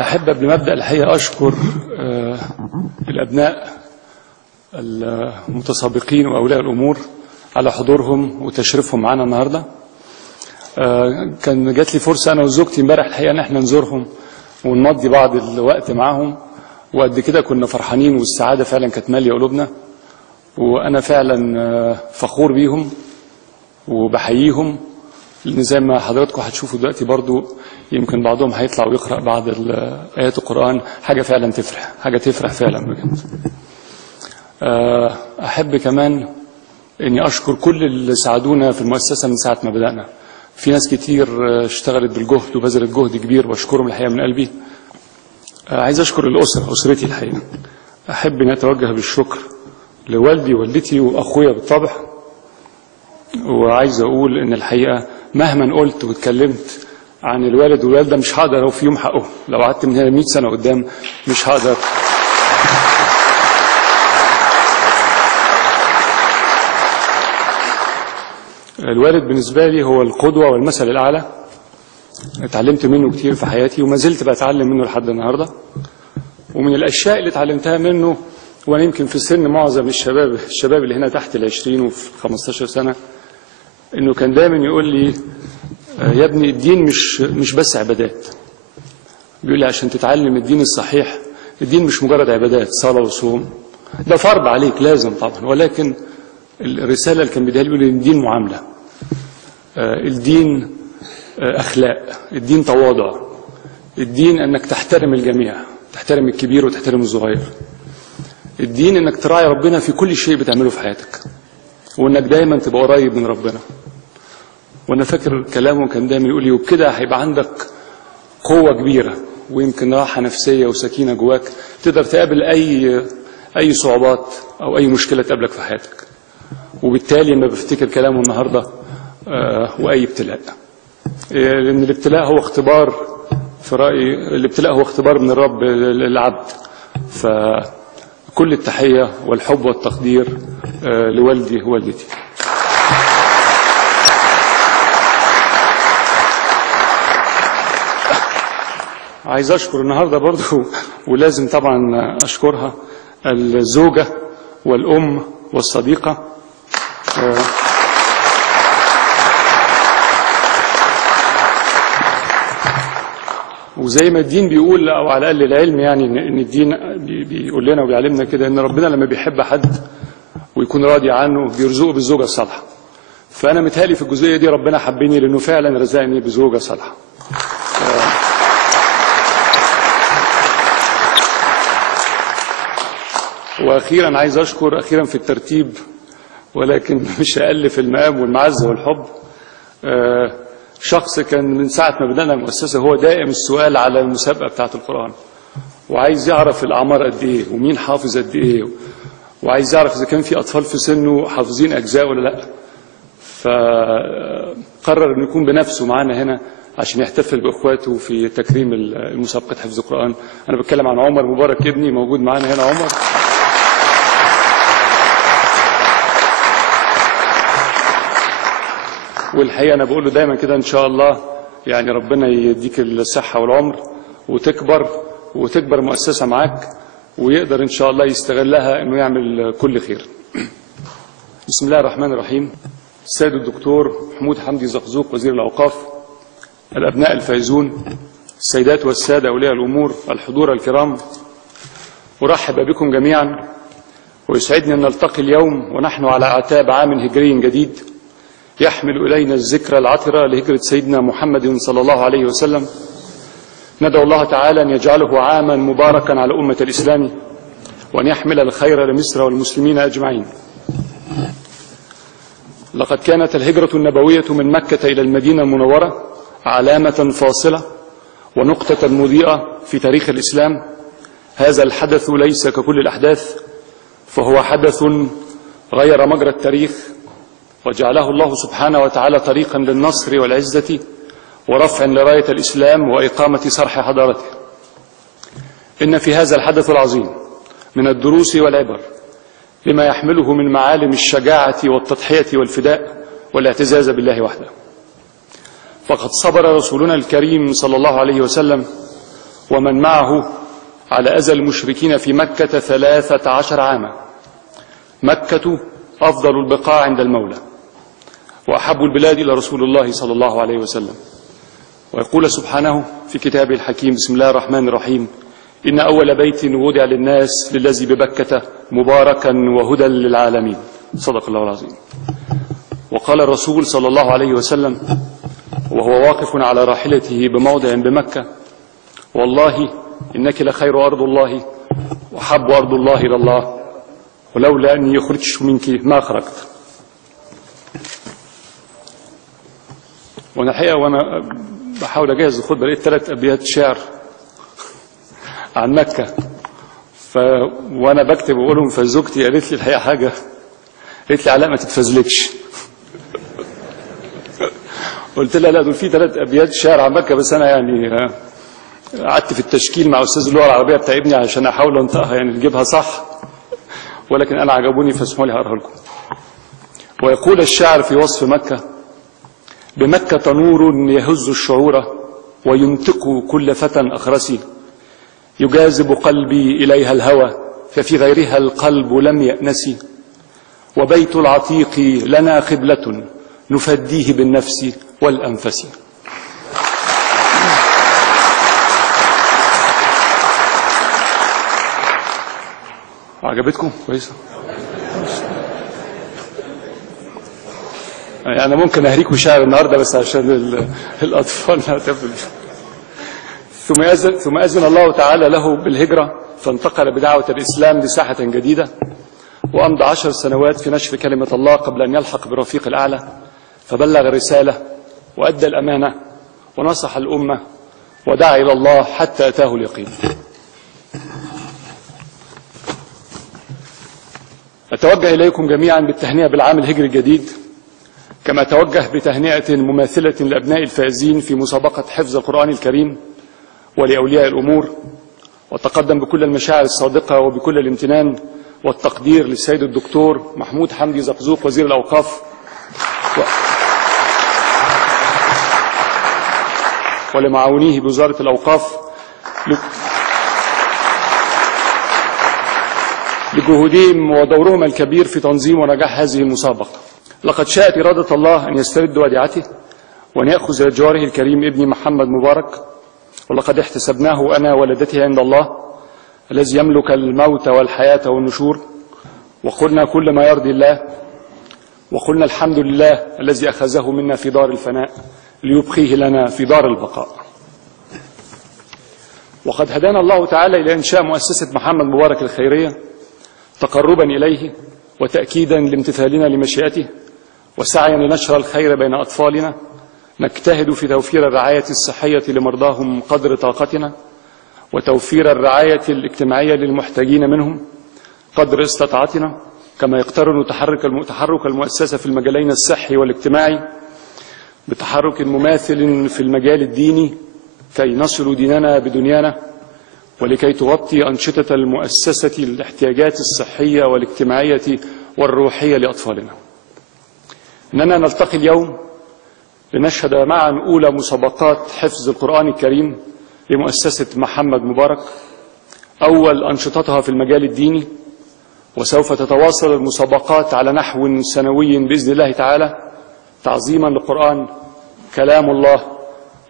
أحب قبل ما أبدأ الحقيقة أشكر الأبناء المتسابقين وأولياء الأمور على حضورهم وتشريفهم معنا النهاردة. كان جات لي فرصة أنا وزوجتي امبارح الحقيقة إن احنا نزورهم ونمضي بعض الوقت معهم، وقد كده كنا فرحانين والسعادة فعلا كانت مالية قلوبنا، وأنا فعلا فخور بيهم وبحييهم، لأن زي ما حضراتكم هتشوفوا دلوقتي برضو يمكن بعضهم هيطلع ويقرأ بعض آيات القرآن، حاجة فعلا تفرح، حاجة تفرح فعلا بجد. أحب كمان إني أشكر كل اللي ساعدونا في المؤسسة من ساعة ما بدأنا. في ناس كتير اشتغلت بالجهد وبذلت جهد كبير، وأشكرهم الحقيقة من قلبي. عايز أشكر الأسرة، أسرتي الحقيقة. أحب إني أتوجه بالشكر لوالدي ووالدتي وأخويا بالطبع، وعايز أقول إن الحقيقة مهما قلت واتكلمت عن الوالد والوالدة مش هقدر أوفي يوم حقه. لو قعدت من هنا 100 سنة قدام مش هقدر. الوالد بالنسبة لي هو القدوة والمثل الأعلى، اتعلمت منه كتير في حياتي وما زلت بتعلم منه لحد النهاردة. ومن الأشياء اللي اتعلمتها منه وأنا يمكن في سن معظم الشباب اللي هنا تحت 20 وفي 15 سنة، إنه كان دايما يقول لي يا ابني الدين مش بس عبادات. بيقول لي عشان تتعلم الدين الصحيح، الدين مش مجرد عبادات صلاة وصوم، ده فرض عليك لازم طبعا، ولكن الرسالة اللي كان بيديها لي بيقول لي الدين معاملة، الدين أخلاق، الدين تواضع، الدين أنك تحترم الجميع، تحترم الكبير وتحترم الصغير، الدين أنك تراعي ربنا في كل شيء بتعمله في حياتك، وأنك دايما تبقى قريب من ربنا. وأنا فاكر كلامه كان دايما يقول لي وبكده هيبقى عندك قوة كبيرة ويمكن راحة نفسية وسكينة جواك، تقدر تقابل أي صعوبات أو أي مشكلة تقابلك في حياتك. وبالتالي لما بفتكر كلامه النهاردة وأي ابتلاء، لأن الابتلاء هو اختبار، في رأيي الابتلاء هو اختبار من الرب للعبد. فكل التحية والحب والتقدير لوالدي ووالدتي. عايز أشكر النهاردة برضو، ولازم طبعا أشكرها، الزوجة والأم والصديقة. وزي ما الدين بيقول، أو على الأقل العلم يعني، إن الدين بيقول لنا وبيعلمنا كده إن ربنا لما بيحب حد ويكون راضي عنه بيرزقه بالزوجة الصالحة. فأنا متهيألي في الجزئية دي ربنا حبني لأنه فعلا رزقني بزوجة صالحة. وأخيرا عايز أشكر أخيرا في الترتيب، ولكن مش أقل في المقام والمعزة والحب، شخص كان من ساعة ما بدأنا المؤسسة هو دائم السؤال على المسابقة بتاعة القرآن، وعايز يعرف الأعمار قد إيه ومين حافظ قد إيه، وعايز يعرف إذا كان في أطفال في سنه حافظين أجزاء ولا لأ. فقرر أن يكون بنفسه معنا هنا عشان يحتفل بإخواته في تكريم المسابقة حفظ القرآن. أنا بتكلم عن عمر مبارك ابني، موجود معنا هنا عمر. والحقيقة أنا بقول له دايما كده إن شاء الله يعني ربنا يديك الصحة والعمر وتكبر مؤسسة معاك، ويقدر إن شاء الله يستغلها إنه يعمل كل خير. بسم الله الرحمن الرحيم. السيد الدكتور محمود حمدي زقزوق وزير الأوقاف، الأبناء الفائزون، السيدات والسادة أولياء الأمور، الحضور الكرام، أرحب بكم جميعا، ويسعدني أن نلتقي اليوم ونحن على أعتاب عام هجري جديد يحمل إلينا الذكرى العطرة لهجرة سيدنا محمد صلى الله عليه وسلم. ندعو الله تعالى أن يجعله عاما مباركا على أمة الإسلام، وأن يحمل الخير لمصر والمسلمين أجمعين. لقد كانت الهجرة النبوية من مكة إلى المدينة المنورة علامة فاصلة ونقطة مضيئة في تاريخ الإسلام. هذا الحدث ليس ككل الأحداث، فهو حدث غير مجرى التاريخ، وجعله الله سبحانه وتعالى طريقا للنصر والعزة ورفع لراية الإسلام وإقامة صرح حضارته. إن في هذا الحدث العظيم من الدروس والعبر لما يحمله من معالم الشجاعة والتضحية والفداء والاعتزاز بالله وحده. فقد صبر رسولنا الكريم صلى الله عليه وسلم ومن معه على أذى المشركين في مكة 13 عاما. مكة أفضل البقاع عند المولى وأحب البلاد إلى رسول الله صلى الله عليه وسلم. ويقول سبحانه في كتابه الحكيم: بسم الله الرحمن الرحيم: إن أول بيت وضع للناس للذي ببكة مباركا وهدى للعالمين. صدق الله العظيم. وقال الرسول صلى الله عليه وسلم وهو واقف على راحلته بموضع بمكة: والله إنك لخير أرض الله وحب أرض الله إلى الله، ولولا أني خرجت منك ما خرجت. وأنا الحقيقة وأنا بحاول أجهز الخطبة لقيت 3 أبيات شعر عن مكة، وأنا بكتب وأقولهم فزوجتي قالت لي الحقيقة حاجة، قالت لي: علاء ما تتفزلكش. قلت لها: لا، دول في 3 أبيات شعر عن مكة، بس أنا يعني قعدت في التشكيل مع أستاذ اللغة العربية بتاع ابني عشان أحاول أنطقها يعني نجيبها صح، ولكن أنا عجبوني فاسمحوا لي هقراها لكم. ويقول الشاعر في وصف مكة: بمكة نور يهز الشعور وينطق كل فتى أخرسي، يجاذب قلبي إليها الهوى ففي غيرها القلب لم يأنسي، وبيت العتيق لنا قبلة نفديه بالنفس والأنفس. عجبتكم؟ كويسة. يعني أنا ممكن أهريكم شعر النهاردة بس عشان الأطفال هتفل. ثم أذن الله تعالى له بالهجرة، فانتقل بدعوة الإسلام لساحة جديدة، وأمضى 10 سنوات في نشر كلمة الله قبل أن يلحق بالرفيق الأعلى، فبلغ الرسالة وأدى الأمانة ونصح الأمة ودعا إلى الله حتى أتاه اليقين. أتوجه إليكم جميعا بالتهنئة بالعام الهجري الجديد، كما أتوجه بتهنئة مماثلة لأبناء الفائزين في مسابقة حفظ القرآن الكريم ولأولياء الأمور، وتقدم بكل المشاعر الصادقة وبكل الامتنان والتقدير للسيد الدكتور محمود حمدي زقزوق وزير الأوقاف ولمعاونيه بوزارة الأوقاف لجهودهم ودورهم الكبير في تنظيم ونجاح هذه المسابقة. لقد شاءت إرادة الله أن يسترد وديعته وأن يأخذ إلى جواره الكريم ابني محمد مبارك، ولقد احتسبناه أنا ولدته عند الله الذي يملك الموت والحياة والنشور، وقلنا كل ما يرضي الله، وقلنا الحمد لله الذي أخذه منا في دار الفناء ليبقيه لنا في دار البقاء. وقد هدانا الله تعالى إلى إنشاء مؤسسة محمد مبارك الخيرية تقربا إليه وتأكيدا لامتثالنا لمشيئته وسعيا لنشر الخير بين أطفالنا، نجتهد في توفير الرعاية الصحية لمرضاهم قدر طاقتنا، وتوفير الرعاية الاجتماعية للمحتاجين منهم قدر استطاعتنا، كما يقترن تحرك المؤسسة في المجالين الصحي والاجتماعي بتحرك مماثل في المجال الديني كي نصل ديننا بدنيانا، ولكي تغطي أنشطة المؤسسة الاحتياجات الصحية والاجتماعية والروحية لأطفالنا. إننا نلتقي اليوم لنشهد معا أولى مسابقات حفظ القرآن الكريم لمؤسسة محمد مبارك، أول أنشطتها في المجال الديني، وسوف تتواصل المسابقات على نحو سنوي بإذن الله تعالى، تعظيما للقرآن كلام الله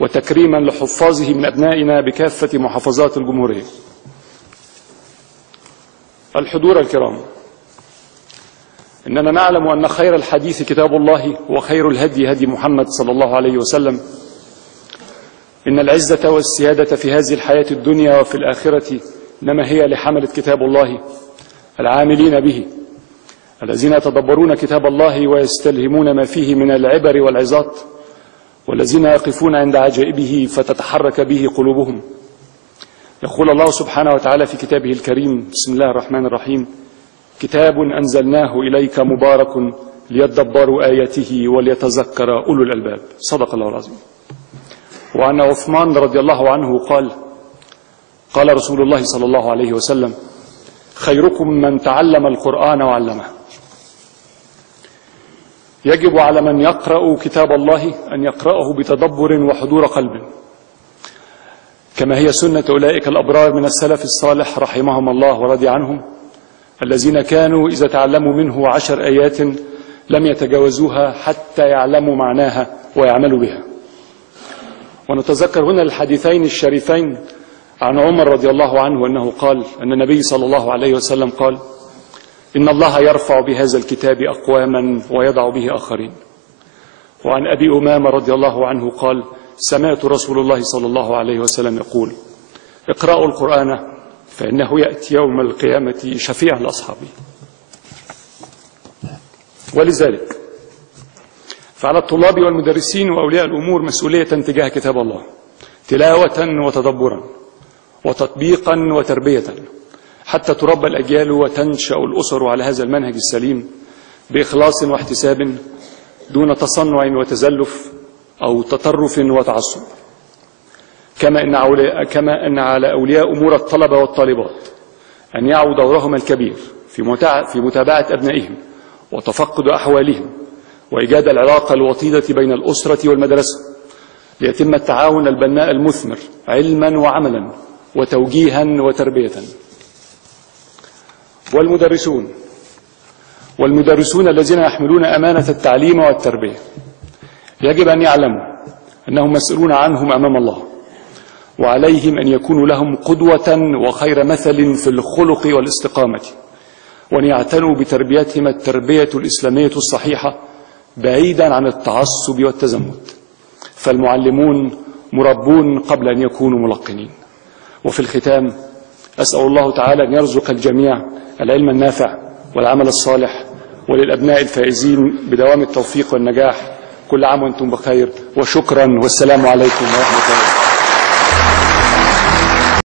وتكريما لحفاظه من أبنائنا بكافة محافظات الجمهورية. الحضور الكرام، إننا نعلم أن خير الحديث كتاب الله وخير الهدي هدي محمد صلى الله عليه وسلم. إن العزة والسيادة في هذه الحياة الدنيا وفي الآخرة إنما هي لحملة كتاب الله العاملين به، الذين يتدبرون كتاب الله ويستلهمون ما فيه من العبر والعظات، والذين يقفون عند عجائبه فتتحرك به قلوبهم. يقول الله سبحانه وتعالى في كتابه الكريم: بسم الله الرحمن الرحيم: كتاب أنزلناه إليك مبارك ليدبروا آياته وليتذكر أولو الألباب. صدق الله العظيم. وعن عثمان رضي الله عنه قال: قال رسول الله صلى الله عليه وسلم: خيركم من تعلم القرآن وعلمه. يجب على من يقرأ كتاب الله أن يقرأه بتدبر وحضور قلب. كما هي سنة أولئك الأبرار من السلف الصالح رحمهم الله ورضي عنهم، الذين كانوا إذا تعلموا منه 10 آيات لم يتجاوزوها حتى يعلموا معناها ويعملوا بها. ونتذكر هنا الحديثين الشريفين عن عمر رضي الله عنه أنه قال أن النبي صلى الله عليه وسلم قال: إن الله يرفع بهذا الكتاب أقواما ويضع به آخرين. وعن أبي أمامة رضي الله عنه قال: سمعت رسول الله صلى الله عليه وسلم يقول: اقرأوا القرآن فإنه يأتي يوم القيامة شفيعا لأصحابه. ولذلك فعلى الطلاب والمدرسين وأولياء الأمور مسؤولية تجاه كتاب الله، تلاوة وتدبرا وتطبيقا وتربية، حتى تربى الأجيال وتنشأ الأسر على هذا المنهج السليم بإخلاص واحتساب دون تصنع وتزلف أو تطرف وتعصب. كما أن على أولياء أمور الطلبة والطالبات أن يعوا دورهم الكبير في متابعة أبنائهم وتفقد أحوالهم وإيجاد العلاقة الوطيدة بين الأسرة والمدرسة، ليتم التعاون البناء المثمر علما وعملا وتوجيها وتربية. والمدرسون الذين يحملون أمانة التعليم والتربية يجب أن يعلموا أنهم مسؤولون عنهم أمام الله، وعليهم أن يكونوا لهم قدوة وخير مثل في الخلق والاستقامة، وأن يعتنوا بتربيتهم التربية الإسلامية الصحيحة بعيدا عن التعصب والتزمت، فالمعلمون مربون قبل أن يكونوا ملقنين. وفي الختام أسأل الله تعالى أن يرزق الجميع العلم النافع والعمل الصالح، وللأبناء الفائزين بدوام التوفيق والنجاح. كل عام وأنتم بخير، وشكرا، والسلام عليكم ورحمة الله.